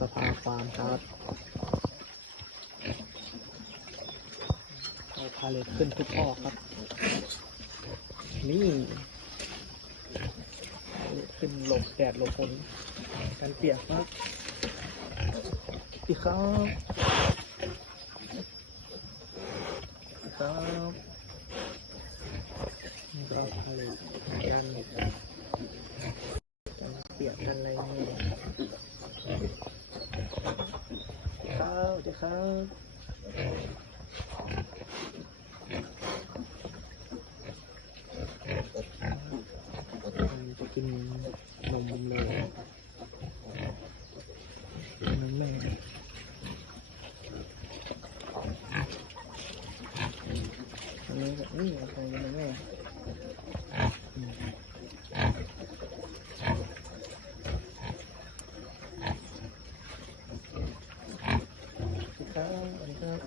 สภาฟาร์มครับเอาพาเลทขึ้นทุกออกครับนี่ขึ้นหลบแดดหลบฝนกันเปียกครับพี่ครับครับนี่ก็พาเลทกันเปียกกันอะไรนี่ครับเดี๋ยวครับจะกินนมเลยนมแม่อันนี้แบบนี้อะไรนมแม่ครับสวัสดีครับ